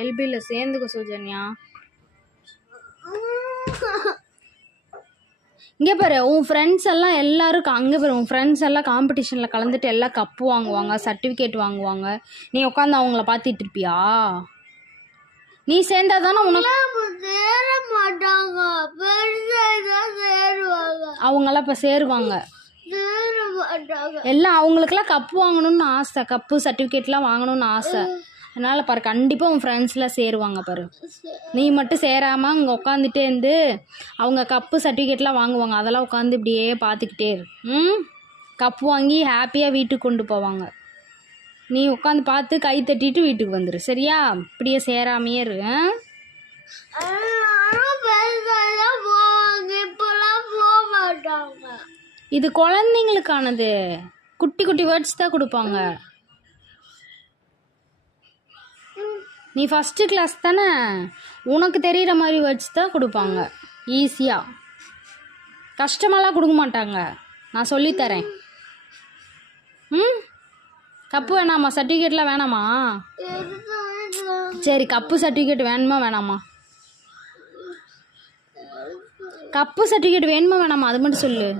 எல்பியில் சேர்ந்துக்க சௌஜன்யா. இங்கே பாரு, உன் ஃப்ரெண்ட்ஸ் எல்லாம் எல்லாரும் அங்கே பாரு, உன் ஃப்ரெண்ட்ஸ் எல்லாம் காம்படிஷனில் கலந்துட்டு எல்லாம் கப்பு வாங்குவாங்க, சர்டிஃபிகேட் வாங்குவாங்க. நீ உட்காந்து அவங்கள பார்த்துட்டு இருப்பியா? நீ சேர்ந்தா தானே உனக்கு. அவங்கெல்லாம் இப்போ சேருவாங்க. எல்லாம் அவங்களுக்கெல்லாம் கப்பு வாங்கணும்னு ஆசை, கப்பு சர்டிஃபிகேட்லாம் வாங்கணும்னு ஆசை. அதனால் பாரு, கண்டிப்பாக உன் ஃப்ரெண்ட்ஸ்லாம் சேருவாங்க பாரு. நீ மட்டும் சேராமல் அங்கே உட்காந்துட்டே இருந்து அவங்க கப்பு சர்டிஃபிகேட்லாம் வாங்குவாங்க. அதெல்லாம் உட்காந்து இப்படியே பார்த்துக்கிட்டே இரு. கப்பு வாங்கி ஹாப்பியாக வீட்டுக்கு கொண்டு போவாங்க. நீ உட்காந்து பார்த்து கை தட்டிட்டு வீட்டுக்கு வந்துடு, சரியா? இப்படியே சேராமையே இரு. இது குழந்தைங்களுக்கானது. குட்டி குட்டி வேர்ட்ஸ் தான் கொடுப்பாங்க. நீ ஃபஸ்ட்டு கிளாஸ் தானே, உனக்கு தெரிகிற மாதிரி வேர்ட்ஸ் தான் கொடுப்பாங்க. ஈஸியாக கஷ்டமெல்லாம் கொடுக்க மாட்டாங்க. நான் சொல்லித்தரேன். கப்பு வேணாமா? சர்டிஃபிகேட்லாம் வேணாமா? சரி, கப்பு சர்டிஃபிகேட் வேணுமா வேணாமா? கப்பு சர்டிஃபிகேட் வேணுமா வேணாமா? அது மட்டும் சொல்லு.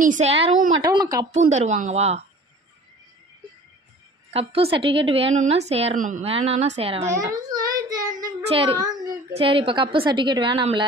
நீ சேரவும் மாட்டேன், உனக்கு கப்பும் தருவாங்க. வா, கப்பு சர்டிஃபிகேட் வேணும்னா சேரணும், வேணான்னா சேர வேண்டாம். சரி சரி, இப்போ கப்பு சர்டிஃபிகேட் வேணாம்ல.